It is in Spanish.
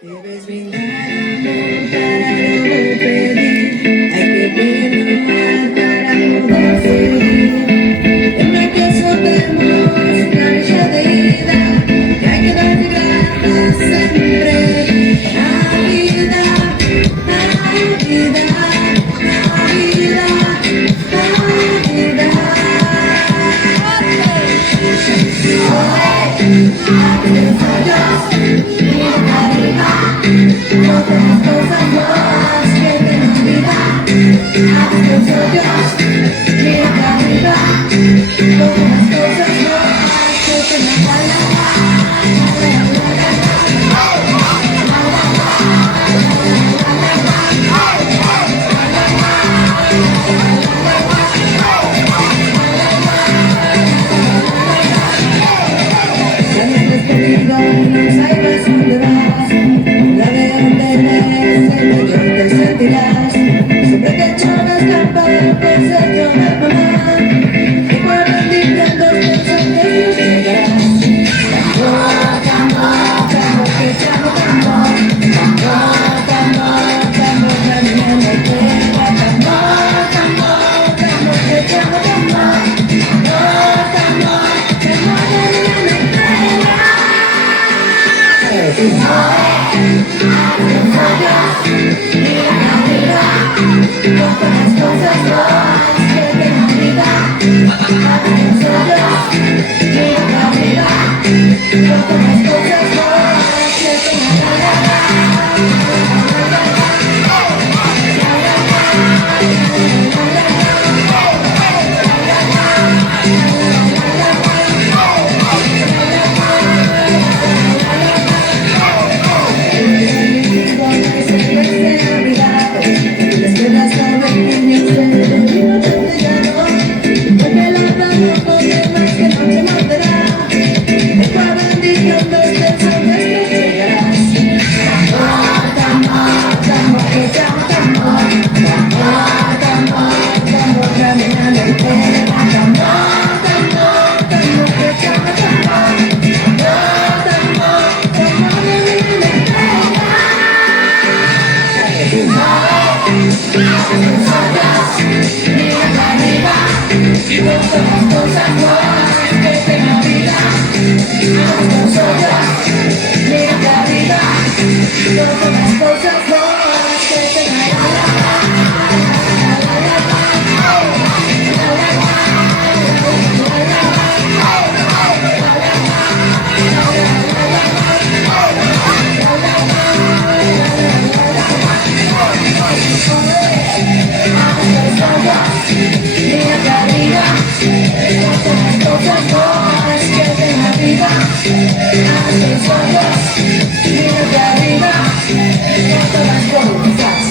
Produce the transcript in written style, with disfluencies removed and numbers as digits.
Debes brindar amor para luego pedir. Hay que perdonar para poder seguir. En la que soltemos cancha de ida. Y hay que darte gracias siempre. Navidad, Navidad, Navidad, Navidad. Todas las cosas buenas que te olvidan, hazlo Dios, mira para arriba. Todas las cosas buenas que te ya no estés perdido, no sabes dónde vas. La de donde eres, el medio te sentirás. Siempre que choras, campar, consejo de mamá. Recuerda diciendo pensamientos llegarás. Tambor, tambor, tambor, que llamo tambor. Tambor, tambor, tambor, caminando en tierra. Tambor, tambor, tambor, que llamo tambor. Tambor, tambor, tambor, caminando en tierra. Todas las cosas buenas que te olvidan, hazlo Dios, mira para arriba. Todas las cosas buenas que te Mira para arriba, todas las cosas